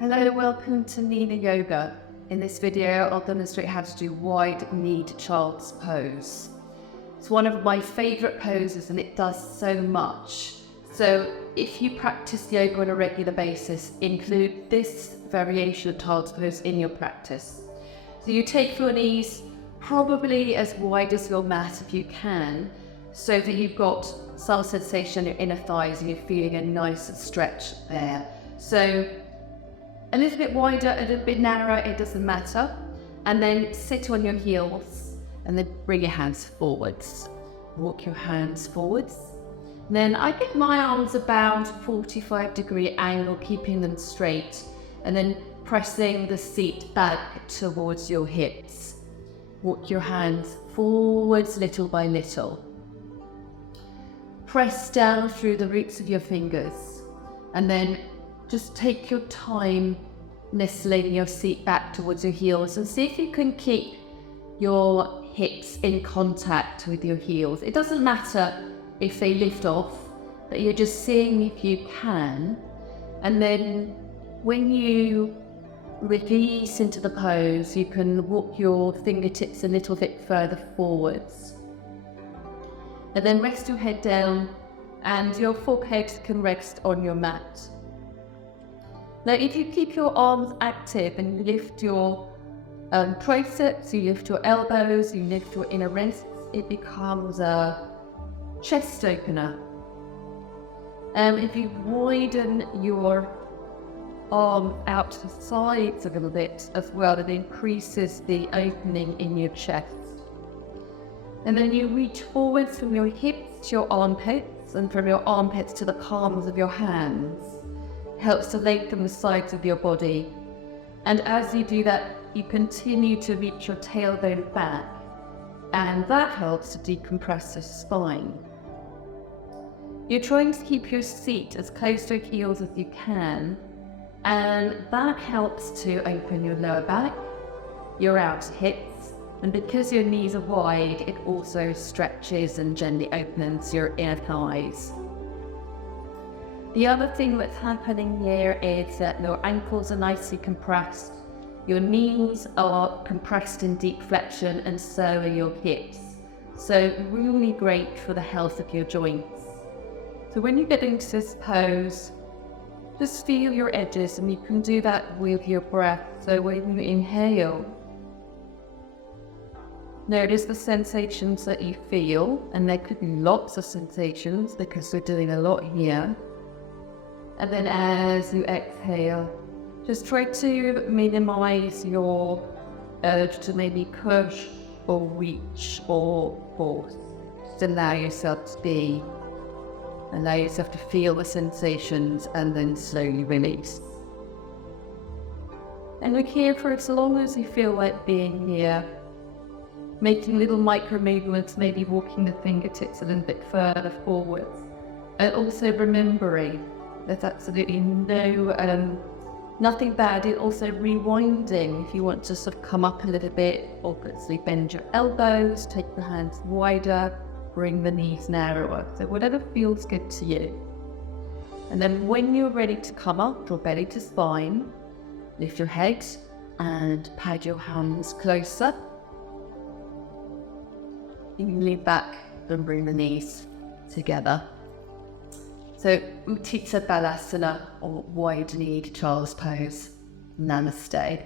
Hello, welcome to Nina Yoga. In this video, I'll demonstrate how to do wide-kneed child's pose. It's one of my favourite poses and it does so much. So if you practice yoga on a regular basis, include this variation of child's pose in your practice. So you take your knees probably as wide as your mat if you can, so that you've got some sensation in your inner thighs and you're feeling a nice stretch there. So a little bit wider, a little bit narrower, it doesn't matter. And then sit on your heels and then bring your hands forwards. Walk your hands forwards. Then I get my arms about 45-degree angle, keeping them straight, and then pressing the seat back towards your hips. Walk your hands forwards little by little. Press down through the roots of your fingers, and then just take your time nestling your seat back towards your heels and see if you can keep your hips in contact with your heels. It doesn't matter if they lift off, but you're just seeing if you can. And then when you release into the pose, you can walk your fingertips a little bit further forwards. And then rest your head down and your forehead can rest on your mat. Now, if you keep your arms active and you lift your triceps, you lift your elbows, you lift your inner wrists, it becomes a chest opener. If you widen your arm out to the sides a little bit as well, it increases the opening in your chest. And then you reach forwards from your hips to your armpits, and from your armpits to the palms of your hands. Helps to lengthen the sides of your body. And as you do that, you continue to reach your tailbone back, and that helps to decompress the spine. You're trying to keep your seat as close to your heels as you can, and that helps to open your lower back, your outer hips, and because your knees are wide, it also stretches and gently opens your inner thighs. The other thing that's happening here is that your ankles are nicely compressed, your knees are compressed in deep flexion, and so are your hips. So really great for the health of your joints. So when you get into this pose, just feel your edges, and you can do that with your breath. So when you inhale, notice the sensations that you feel, and there could be lots of sensations because we're doing a lot here. And then as you exhale, just try to minimize your urge to maybe push or reach or force. Just allow yourself to be. Allow yourself to feel the sensations and then slowly release. And look here for as long as you feel like being here. Making little micro movements, maybe walking the fingertips a little bit further forwards. And also remembering there's absolutely nothing bad in also rewinding if you want to sort of come up a little bit, or obviously bend your elbows, take the hands wider, bring the knees narrower. So whatever feels good to you. And then when you're ready to come up, draw belly to spine, lift your head and pad your hands closer. You can lean back and bring the knees together. So, Utthita Balasana, or wide-kneed child's pose. Namaste.